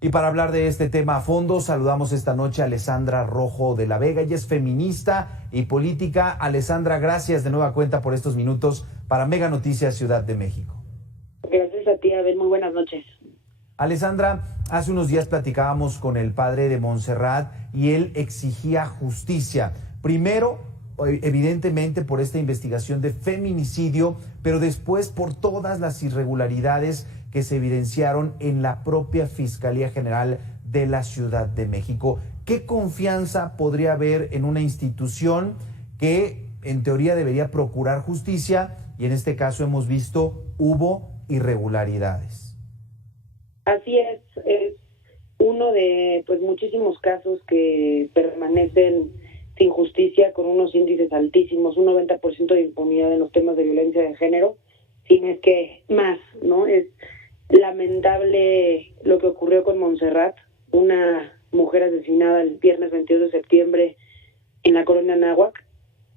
Y para hablar de este tema a fondo, saludamos esta noche a Alessandra Rojo de la Vega. Ella es feminista y política. Alessandra, gracias de nueva cuenta por estos minutos para Mega Noticias Ciudad de México. Gracias a ti, Abel. Muy buenas noches. Alessandra, hace unos días platicábamos con el padre de Montserrat y él exigía justicia. Primero, evidentemente por esta investigación de feminicidio, pero después por todas las irregularidades que se evidenciaron en la propia Fiscalía General de la Ciudad de México. ¿Qué confianza podría haber en una institución que en teoría debería procurar justicia y en este caso hemos visto hubo irregularidades? Así es uno de muchísimos casos que permanecen sin justicia con unos índices altísimos, un 90% de impunidad en los temas de violencia de género, sin es que más, ¿no? Es lamentable lo que ocurrió con Montserrat, una mujer asesinada el viernes 22 de septiembre en la colonia Anáhuac,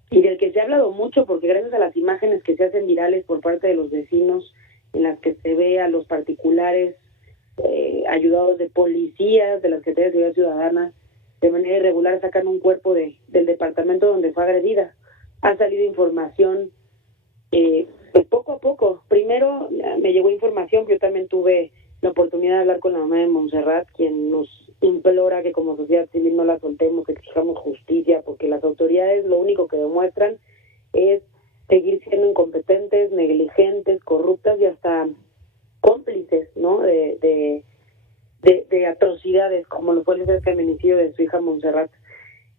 y del que se ha hablado mucho porque gracias a las imágenes que se hacen virales por parte de los vecinos, en las que se ve a los particulares ayudados de policías, de la Secretaría de Seguridad Ciudadana, de manera irregular sacan un cuerpo del departamento donde fue agredida. Ha salido información poco a poco. Primero me llegó información que yo también tuve la oportunidad de hablar con la mamá de Montserrat, quien nos implora que como sociedad civil no la soltemos, que exijamos justicia, porque las autoridades lo único que demuestran es seguir siendo incompetentes, negligentes, corruptas y hasta cómplices, ¿no? de atrocidades, como lo fue el feminicidio de su hija Montserrat.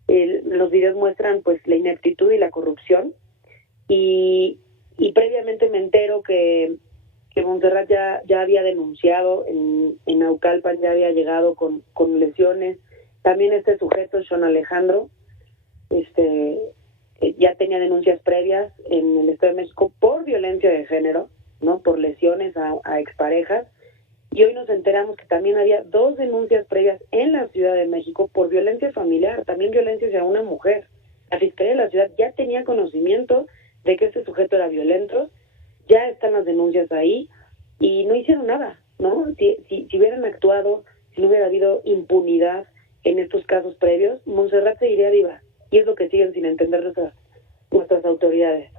Los videos muestran pues la ineptitud y la corrupción, y previamente me entero que Montserrat ya había denunciado en Naucalpan, ya había llegado con lesiones. También este sujeto, Sean Alejandro, ya tenía denuncias previas en el Estado de México por violencia de género, ¿no? Por lesiones a exparejas. Y hoy nos enteramos que también había 2 denuncias previas en la Ciudad de México por violencia familiar, también violencia hacia una mujer. La Fiscalía de la Ciudad ya tenía conocimiento de que este sujeto era violento, ya están las denuncias ahí y no hicieron nada, ¿no? Si hubieran actuado, si no hubiera habido impunidad en estos casos previos, Montserrat seguiría viva, y es lo que siguen sin entender nuestras autoridades.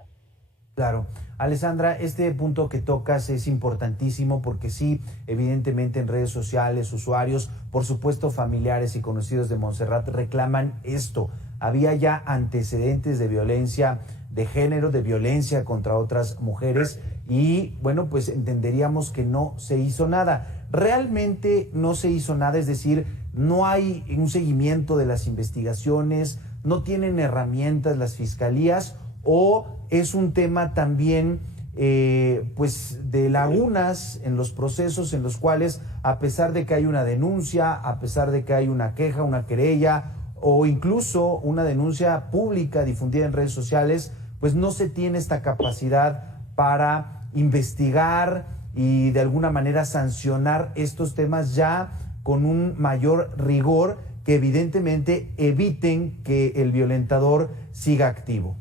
Claro. Alessandra, este punto que tocas es importantísimo porque sí, evidentemente en redes sociales, usuarios, por supuesto familiares y conocidos de Montserrat reclaman esto. Había ya antecedentes de violencia de género, de violencia contra otras mujeres y bueno, pues entenderíamos que no se hizo nada. Realmente no se hizo nada, es decir, no hay un seguimiento de las investigaciones, no tienen herramientas las fiscalías, o es un tema también pues de lagunas en los procesos en los cuales a pesar de que hay una denuncia, a pesar de que hay una queja, una querella o incluso una denuncia pública difundida en redes sociales, pues no se tiene esta capacidad para investigar y de alguna manera sancionar estos temas ya con un mayor rigor que evidentemente eviten que el violentador siga activo.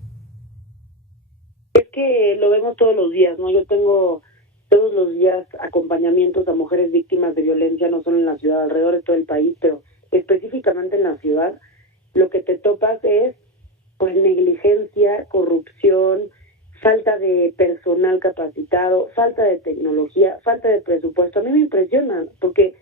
Es que lo vemos todos los días, ¿no? Yo tengo todos los días acompañamientos a mujeres víctimas de violencia, no solo en la ciudad, alrededor de todo el país, pero específicamente en la ciudad. Lo que te topas es pues negligencia, corrupción, falta de personal capacitado, falta de tecnología, falta de presupuesto. A mí me impresiona porque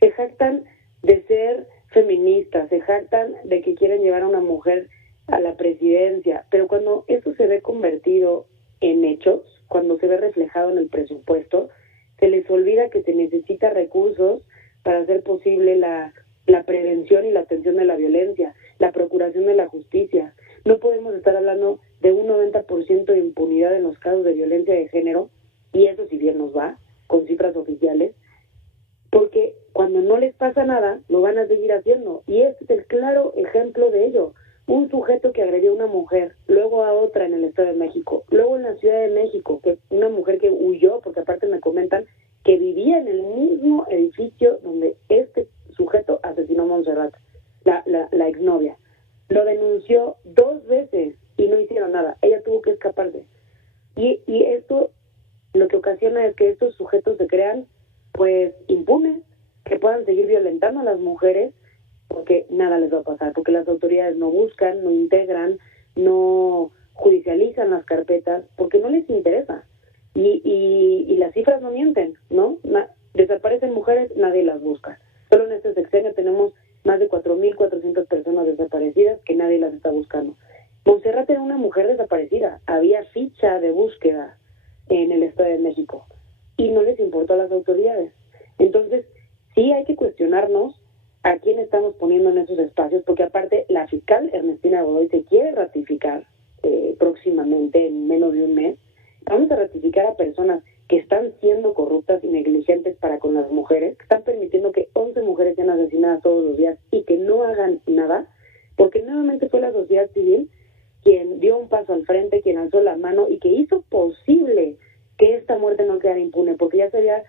se jactan de ser feministas, se jactan de que quieren llevar a una mujer a la presidencia, pero cuando eso se ve convertido en hechos, cuando se ve reflejado en el presupuesto, se les olvida que se necesita recursos para hacer posible la prevención y la atención de la violencia, la procuración de la justicia. No podemos estar hablando de un 90% de impunidad en los casos de violencia de género, y eso si bien nos va, con cifras oficiales, porque cuando no les pasa nada, lo van a seguir haciendo, y este es el claro ejemplo de ello. Un sujeto que agredió a una mujer, luego a otra en el Estado de México, luego en la Ciudad de México, que una mujer que huyó, porque aparte me comentan que vivía en el mismo edificio donde este sujeto asesinó a Montserrat, la exnovia. Lo denunció 2 veces y no hicieron nada. Ella tuvo que escaparse. Y esto lo que ocasiona es que estos sujetos se crean pues impunes, que puedan seguir violentando a las mujeres, porque nada les va a pasar, porque las autoridades no buscan, no integran, no judicializan las carpetas, porque no les interesa. Y las cifras no mienten, ¿no? Desaparecen mujeres, nadie las busca. Solo en este sexenio tenemos más de 4.400 personas desaparecidas que nadie las está buscando. Montserrat era una mujer desaparecida, había ficha de búsqueda en el Estado de México y no les importó a las autoridades. Entonces, sí hay que cuestionarnos a quién estamos poniendo en esos espacios, porque aparte la fiscal Ernestina Godoy se quiere ratificar próximamente, en menos de un mes. Vamos a ratificar a personas que están siendo corruptas y negligentes para con las mujeres, que están permitiendo que 11 mujeres sean asesinadas todos los días y que no hagan nada, porque nuevamente fue la sociedad civil quien dio un paso al frente, quien alzó la mano y que hizo posible que esta muerte no quedara impune, porque ya se había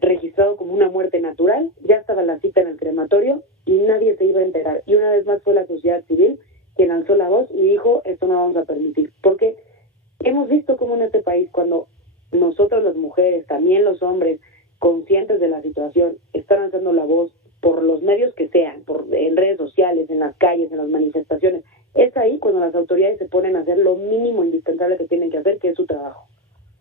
registrado como una muerte natural, ya estaba la cita en el crematorio y nadie se iba a enterar. Y una vez más fue la sociedad civil quien alzó la voz y dijo, esto no vamos a permitir. Porque hemos visto cómo en este país, cuando nosotros las mujeres, también los hombres, conscientes de la situación, están alzando la voz por los medios que sean, en redes sociales, en las calles, en las manifestaciones, es ahí cuando las autoridades se ponen a hacer lo mínimo indispensable que tienen que hacer, que es su trabajo.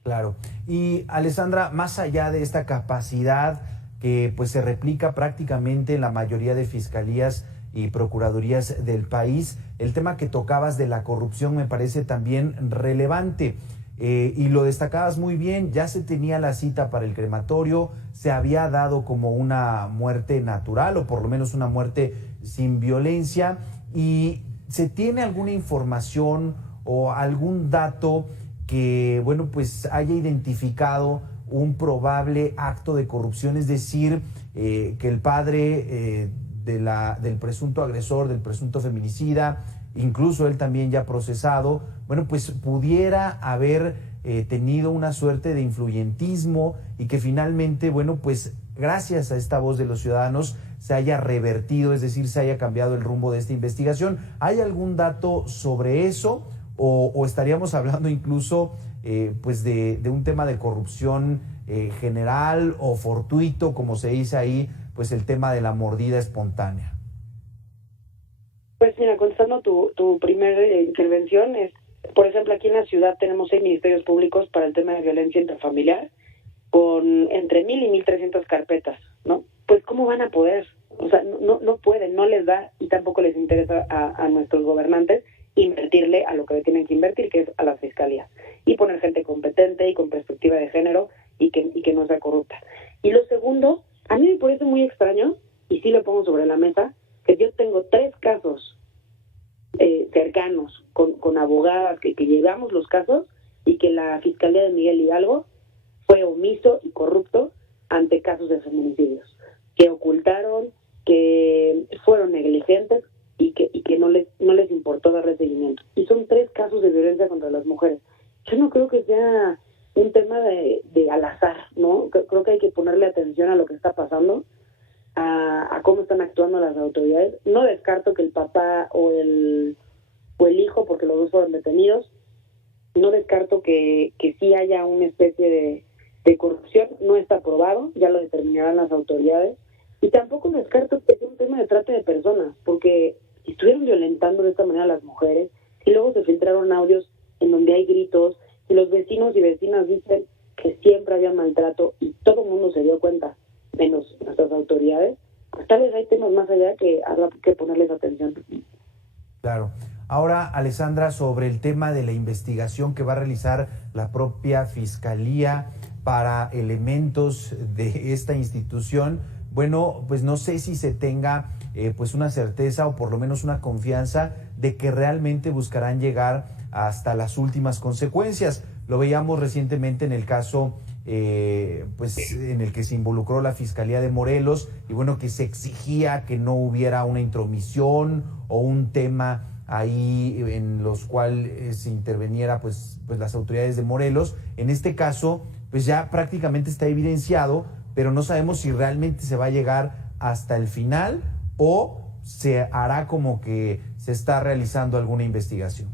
Claro. Y Alessandra, más allá de esta capacidad que pues se replica prácticamente en la mayoría de fiscalías y procuradurías del país, el tema que tocabas de la corrupción me parece también relevante. Y lo destacabas muy bien, ya se tenía la cita para el crematorio, se había dado como una muerte natural o por lo menos una muerte sin violencia. ¿Y se tiene alguna información o algún dato que, bueno, pues haya identificado un probable acto de corrupción? Es decir, que el padre del presunto agresor, del presunto feminicida, incluso él también ya procesado, bueno, pues pudiera haber tenido una suerte de influyentismo y que finalmente, bueno, pues gracias a esta voz de los ciudadanos se haya revertido, es decir, se haya cambiado el rumbo de esta investigación. ¿Hay algún dato sobre eso o estaríamos hablando incluso pues de un tema de corrupción general o fortuito, como se dice ahí, pues el tema de la mordida espontánea? Pues mira, contestando tu primera intervención, por ejemplo, aquí en la ciudad tenemos 6 ministerios públicos para el tema de violencia intrafamiliar, con entre 1,000 y 1,300 carpetas, ¿no? Pues ¿cómo van a poder? O sea, no pueden, no les da y tampoco les interesa a nuestros gobernantes invertirle a lo que le tienen que invertir, que es a las fiscalías, y poner gente competente y con perspectiva de género y que no sea corrupta. Y lo segundo, a mí me parece muy extraño, y sí lo pongo sobre la mesa, que yo tengo 3 casos cercanos con abogadas que llevamos los casos y que la Fiscalía de Miguel Hidalgo fue omiso y corrupto ante casos de feminicidios, que ocultaron, que fueron negligentes y que no les importó darle seguimiento. Y son 3 casos de violencia contra las mujeres. Yo no creo que sea un tema de al azar, ¿no? Creo que hay que ponerle atención a lo que está pasando, a cómo están actuando las autoridades. No descarto que el papá o el hijo, porque los dos fueron detenidos, no descarto que sí haya una especie de corrupción. No está probado, ya lo determinarán las autoridades. Y tampoco descarto que sea un tema de trata de personas, porque si estuvieron violentando de esta manera a las mujeres y luego se filtraron audios en donde hay gritos y los vecinos y vecinas dicen que siempre había maltrato y todo el mundo se dio cuenta, menos nuestras autoridades, pues tal vez hay temas más allá que habrá que ponerles atención. Claro. Ahora, Alessandra, sobre el tema de la investigación que va a realizar la propia Fiscalía para elementos de esta institución, bueno, pues no sé si se tenga pues una certeza o por lo menos una confianza de que realmente buscarán llegar hasta las últimas consecuencias. Lo veíamos recientemente en el caso pues en el que se involucró la Fiscalía de Morelos y bueno, que se exigía que no hubiera una intromisión o un tema ahí en los cuales se interveniera pues las autoridades de Morelos. En este caso, pues ya prácticamente está evidenciado, pero no sabemos si realmente se va a llegar hasta el final o se hará como que se está realizando alguna investigación.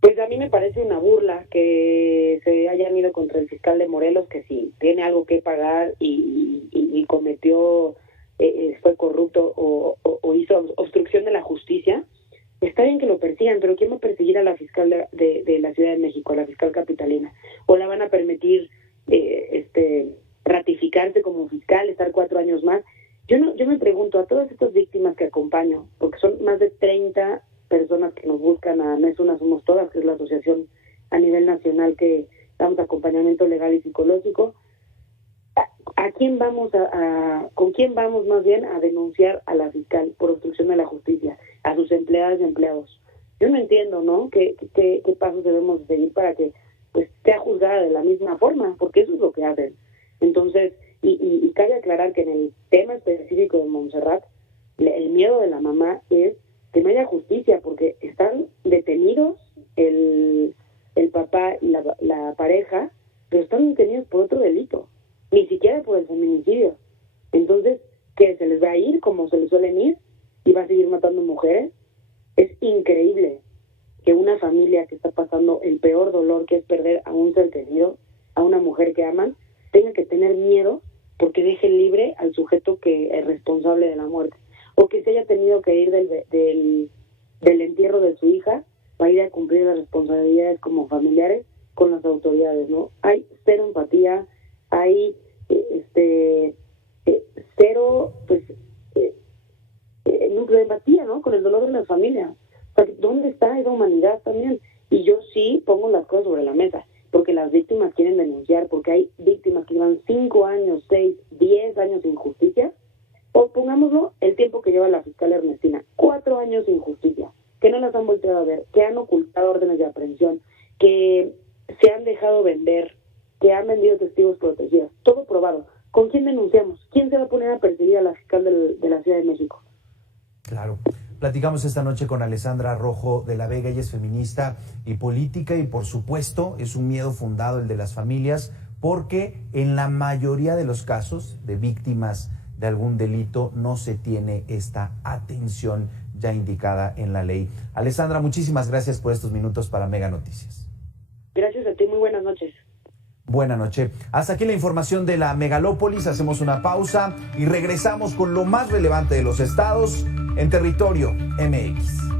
Pues a mí mí me parece una burla que se hayan ido contra el fiscal de Morelos, que sí tiene algo que pagar y cometió, fue corrupto o hizo obstrucción de la justicia. Está bien que lo persigan, pero ¿quién va a perseguir a la fiscal de la Ciudad de México, a la fiscal capitalina? ¿O la van a permitir ratificarse como fiscal, estar 4 años más? Yo me pregunto a todas estas víctimas que acompaño, porque son más de 30 personas que nos buscan a No Es Una, Somos Todas, que es la asociación a nivel nacional que damos acompañamiento legal y psicológico. ¿A quién vamos con quién vamos más bien a denunciar a la fiscal por obstrucción de la justicia, a sus empleadas y empleados? Yo no entiendo, ¿no? ¿Qué pasos debemos seguir para que pues sea juzgada de la misma forma? Porque eso es lo que hacen. Entonces, y cabe aclarar que en el tema específico de Montserrat, el miedo de la mamá es que no haya justicia, porque están detenidos el papá y la pareja, pero están detenidos por otro delito, ni siquiera por el feminicidio. Entonces, ¿qué? ¿Se les va a ir como se les suelen ir y va a seguir matando mujeres? Es increíble que una familia que está pasando el peor dolor, que es perder a un ser querido, a una mujer que aman, tenga que tener miedo porque deje libre al sujeto que es responsable de la muerte, o que se haya tenido que ir del entierro de su hija para ir a cumplir las responsabilidades como familiares con las autoridades, ¿no? Hay cero empatía, hay cero núcleo de empatía, ¿no? Con el dolor de las familias. O sea, ¿dónde está esa humanidad también? Y yo sí pongo las cosas sobre la mesa, porque las víctimas quieren denunciar, porque hay víctimas que llevan 5 años, 6, 10 años sin justicia, o pongámoslo, el tiempo que lleva la fiscal Ernestina, 4 años sin justicia, que no las han volteado a ver, que han ocultado órdenes de aprehensión, que se han dejado vender, que han vendido testigos protegidos, todo probado. ¿Con quién denunciamos? ¿Quién se va a poner a perseguir a la fiscal de la Ciudad de México? Claro. Platicamos esta noche con Alessandra Rojo de la Vega. Ella es feminista y política y, por supuesto, es un miedo fundado el de las familias, porque en la mayoría de los casos de víctimas de algún delito no se tiene esta atención ya indicada en la ley. Alessandra, muchísimas gracias por estos minutos para Mega Noticias. Gracias a ti, muy buenas noches. Buenas noches. Hasta aquí la información de la megalópolis. Hacemos una pausa y regresamos con lo más relevante de los estados en Territorio MX.